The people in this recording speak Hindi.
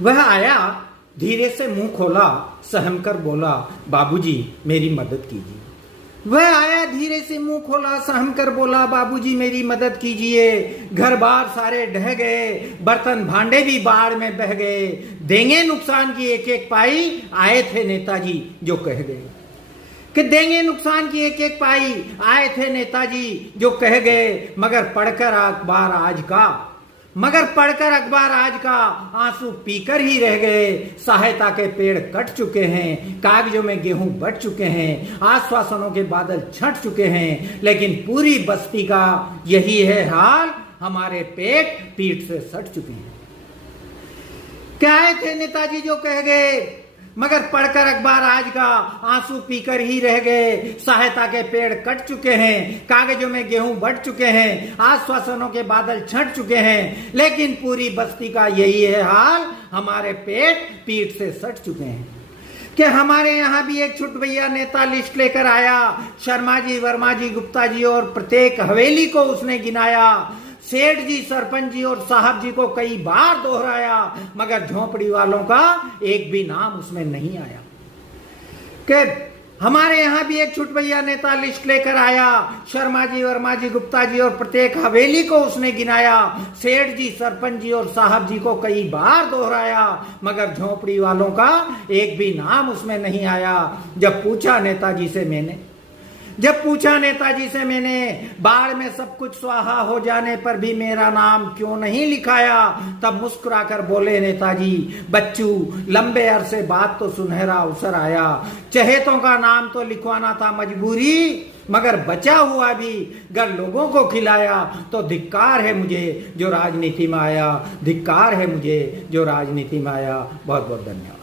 वह आया, धीरे से मुंह खोला, सहम कर बोला, बाबूजी मेरी मदद कीजिए। वह आया, धीरे से मुंह खोला, सहम कर बोला, बाबूजी मेरी मदद कीजिए। घर बार सारे ढह गए, बर्तन भांडे भी बाढ़ में बह गए। देंगे नुकसान की एक एक पाई, आए थे नेताजी जो कह गए कि देंगे नुकसान की एक एक पाई, आए थे नेताजी जो कह गए। मगर पढ़कर अखबार आज का आंसू पीकर ही रह गए। सहायता के पेड़ कट चुके हैं, कागजों में गेहूं बट चुके हैं, आश्वासनों के बादल छट चुके हैं, लेकिन पूरी बस्ती का यही है हाल, हमारे पेट पीठ से सट चुके हैं। क्या आए थे नेताजी जो कह गए, मगर पढ़कर अखबार आज का आंसू पीकर ही रह गए। सहायता के पेड़ कट चुके हैं, कागजों में गेहूं बट चुके हैं, आश्वासनों के बादल छट चुके हैं, लेकिन पूरी बस्ती का यही है हाल, हमारे पेट पीठ से सट चुके हैं। कि हमारे यहाँ भी एक छुटभैया नेता लिस्ट लेकर आया। शर्मा जी, वर्मा जी, गुप्ता जी और प्रत्येक हवेली को उसने गिनाया। सेठ जी, सरपंच जी और साहब जी को कई बार दोहराया, मगर झोंपड़ी वालों का एक भी नाम उसमें नहीं आया। कि हमारे यहाँ भी एक छुटभैया नेता लिस्ट लेकर आया। शर्मा जी, वर्मा जी, गुप्ता जी और प्रत्येक हवेली को उसने गिनाया। सेठ जी, सरपंच जी और साहब जी को कई बार दोहराया, मगर झोंपड़ी वालों का एक भी नाम उसमें नहीं आया। जब पूछा नेताजी से मैंने बाढ़ में सब कुछ स्वाहा हो जाने पर भी मेरा नाम क्यों नहीं लिखाया, तब मुस्कुराकर बोले नेताजी, बच्चू लंबे अरसे बाद तो सुनहरा अवसर आया। चहेतों का नाम तो लिखवाना था मजबूरी, मगर बचा हुआ भी अगर लोगों को खिलाया तो धिक्कार है मुझे जो राजनीति में आया। बहुत बहुत धन्यवाद।